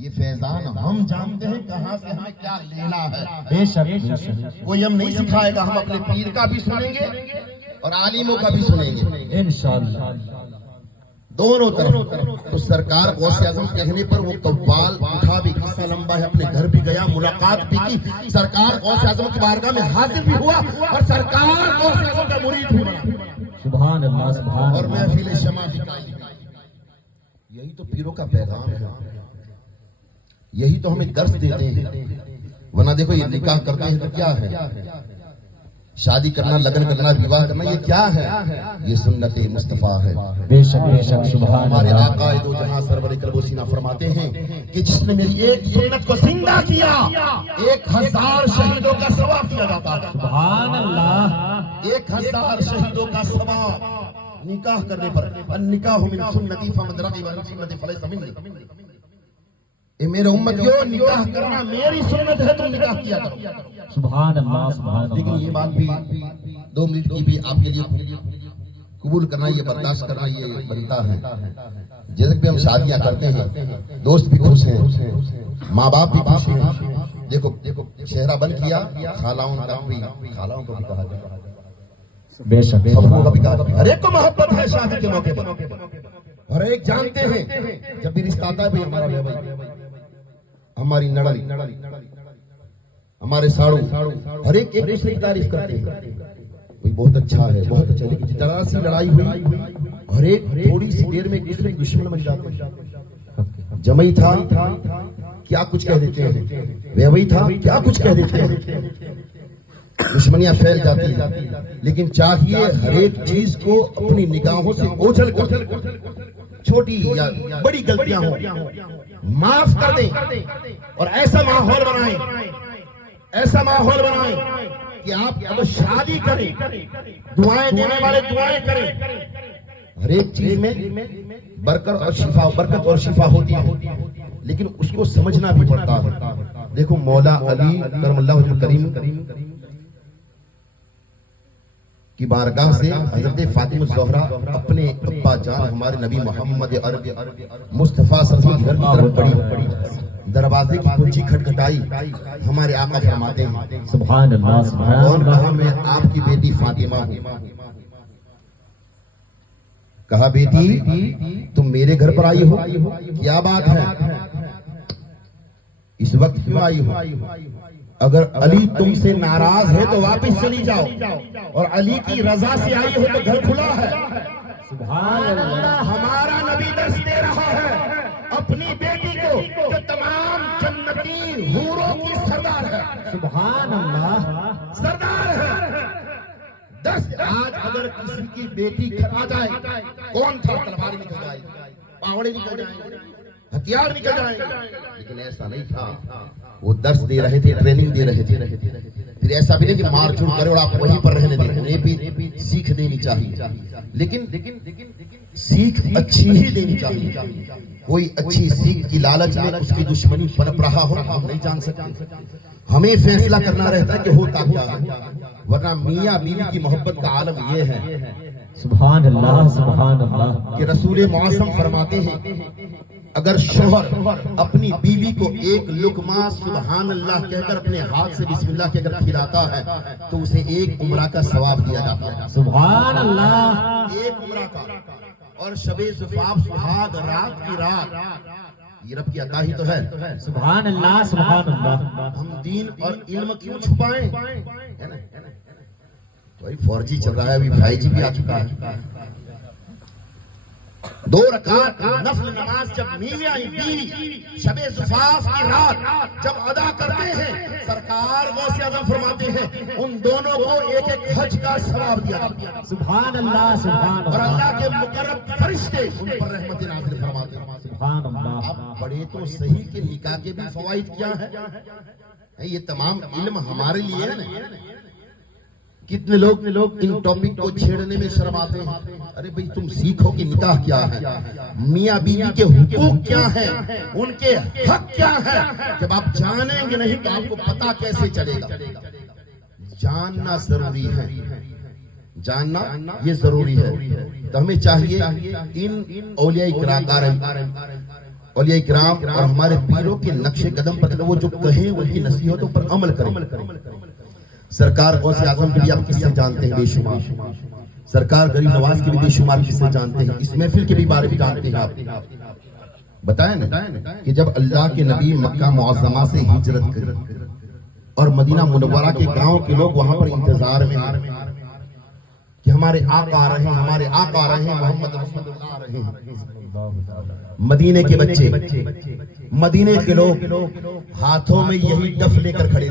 یہ فیضان ہم جانتے ہیں کہاں سے ہمیں کیا لینا ہے. بے شک کوئی ہم نہیں سکھائے گا, ہم اپنے پیر کا بھی سنیں گے اور عالموں کا بھی سنیں گے انشاءاللہ دونوں طرف. تو سرکار غوث اعظم کہنے پر وہ قوال اٹھا بھی, قصہ لمبا ہے, اپنے گھر بھی گیا, ملاقات بھی کی, سرکار غوث اعظم کی بارگاہ میں حاضر بھی ہوا اور سرکار غوث اعظم کا مرید بھی بنا. سبحان اللہ سبحان اور اللہ. محفل شمع دکھائی. یہی تو پیروں کا پیغام ہے, یہی تو ہمیں درس دیتے ہیں. ورنہ دیکھو یہ نکاح کرتے ہیں تو کیا ہے, شادی کرنا, لگن کرنا, وواہ کرنا, یہ کیا ہے؟ یہ سنت مصطفیٰ ہے. بے شک سبحان ہمارے اللہ. آقا دو جہاں سرور قلب و سینہ فرماتے ہیں کہ جس نے میری ایک سنت کو زندہ کیا 1000 شہیدوں کا ثواب دیا جاتا ہے. سبحان اللہ. 1000 شہیدوں کا ثواب نکاح کرنے پر. النکاح من سنتی فمن رغب عن سنتی فلیس منی. اے میرے امتیوں, نکاح کرنا میری سنت ہے, تو نکاح کیا کرو. سبحان اللہ سبحان لیکن اللہ. یہ بات بھی 2 منٹ کی بھی آپ کے لیے قبول کرنا, یہ برداشت کرنا یہ بنتا ہے. جیسے کہ ہم شادیاں کرتے ہیں, دوست بھی خوش ہیں, ماں باپ بھی خوش ہیں. دیکھو چہرہ بند کیا, خالاؤں کا بھی, خالاؤں کو بھی کہا جاتا ہے, بے شک ابوؤں کا بھی کہا جاتا ہے. ہر ایک کو محبت ہے شادی کے موقع پر, ہر ایک جانتے ہیں جب بھی رشتہ آتا ہے بھائی ہمارا بھائی, ہماری نڑی, ہمارے ساڑو, ہر ایک دوسرے کی تعریف کرتے ہیں. کوئی بہت اچھا ہے, بہت اچھا, لیکن جتنا سی لڑائی ہوئی ہر ایک تھوڑی سی دیر میں ایک دوسرے کے دشمن بن جاتے ہیں. جمعی تھا کیا کچھ کہہ دیتے ہیں, ویوئی تھا کیا کچھ کہہ دیتے ہیں, دشمنیاں پھیل جاتی ہیں. لیکن چاہیے ہر ایک چیز کو اپنی نگاہوں سے اوجھل کر, چھوٹی یا بڑی غلطیاں ہوں معاف کر دیں اور ایسا ماحول بنائیں کہ آپ اب شادی کریں, دعائیں دینے والے دعائیں کریں. ہر ایک چیز میں برکت اور شفا ہوتی ہے, لیکن اس کو سمجھنا بھی پڑتا ہے. دیکھو مولا علی کرم اللہ وجہ کریم کی بارگاہ سے حضرت فاطمہ الزہرا اپنے ابا جان ہمارے نبی محمد عربی مصطفیٰ صلی اللہ علیہ وسلم کی طرف بڑی, دروازے کی کنجی کھٹکھٹائی. ہمارے آقا فرماتے ہیں سبحان اللہ سبحان کون اللہ. کہا میں آپ کی بیٹی فاطمہ ہوں. کہا بیٹی تم میرے گھر پر آئی ہو, کیا بات ہے, اس وقت کیوں آئی ہو؟ اگر علی تم سے ناراض ہے تو واپس چلی جاؤ, اور علی کی رضا سے آئی ہو تو گھر کھلا ہے. سبحان اللہ. ہمارا نبی درس دے رہا ہے اپنی بیٹی کو جو تمام جنتی حوروں کی سردار ہے, سبحان اللہ. سردار ہے. آج اگر کسی کی بیٹی گھر آ جائے, کون تھا تلوار نکل جائے, پاوڑے نکل جائیں, ہتھیار نکل جائیں, لیکن ایسا نہیں تھا. وہ درس دے رہے تھے, ٹریننگ دے رہے تھے. پھر ایسا بھی نہیں کہ مار چوٹ کرے اور آپ وہیں پر رہنے دیں, انہیں بھی سیکھ دینی چاہیے, لیکن سیکھ اچھی ہی دینی چاہیے. کوئی اچھی سیکھ کی لالچ میں اس کی دشمنی پنپ رہا ہو ہم نہیں جان سکتے. ہمیں فیصلہ کرنا رہتا ہے کہ ہوتا کیا ہے, ورنہ میاں بیوی کی محبت کا عالم یہ ہے سبحان اللہ سبحان اللہ. کہ رسول معظم فرماتے ہیں اگر شوہر اپنی بیوی کو ایک لقمہ سبحان اللہ کہہ کر اپنے ہاتھ سے بسم اللہ کہہ کر کھلاتا ہے تو اسے ایک عمرہ کا ثواب دیا جاتا ہے. سبحان اللہ. ایک عمرہ کا. اور شب زفاف سہاگ رات کی رات, یہ رب کی عطا ہی تو ہے. سبحان اللہ سبحان اللہ. ہم دین اور علم کیوں چھپائیں؟ تو 4G چل رہا ہے, ابھی 5G بھی آ چکا ہے. 2 رکعت نفل نماز جب میاں بیوی شب زفاف کی رات جب ادا کرتے ہیں, سرکار غوث اعظم فرماتے ہیں ان دونوں کو ایک ایک حج کا ثواب دیا جاتا ہے. سبحان اللہ سبحان اور اللہ. اللہ کے مقرب فرشتے ان پر رحمت نازل فرماتے ہیں. سبحان اللہ. اب بڑے تو صحیح کہ نکاح کے بھی فوائد کیا ہے, یہ تمام علم ہمارے لیے ہے نا. کتنے لوگ ان ٹاپک کو چھیڑنے میں شرماتے ہیں. ارے بھئی تم سیکھو کہ نکاح کیا ہے, میاں بیوی کے حقوق کیا ہیں, ان کے حق کیا ہے. جب آپ جانیں گے نہیں تو آپ کو پتا کیسے چلے گا. جاننا ضروری ہے, جاننا یہ ضروری ہے. تو ہمیں چاہیے ان اولیاء کرام اولیاء کرام اور ہمارے پیروں کے نقش قدم پر وہ جو کہیں ان کی نصیحتوں پر عمل کریں. سرکار غوث اعظم کے بھی آپ کس سے جانتے ہیں بے شمار, سرکار غریب نواز کے بھی بے شمار کس سے جانتے ہیں, اس محفل کے بھی بارے میں جانتے ہیں آپ. بتائیں نا کہ جب اللہ کے نبی مکہ معظمہ سے ہجرت کری اور مدینہ منورہ کے گاؤں کے لوگ وہاں پر انتظار میں کہ ہمارے آقا آ رہے ہیں, ہمارے آقا آ رہے ہیں, محمد رسول اللہ آ رہے ہیں. مدینے کے بچے, مدینے کے لوگ ہاتھوں میں یہی ڈف لے کر کھڑے تھے.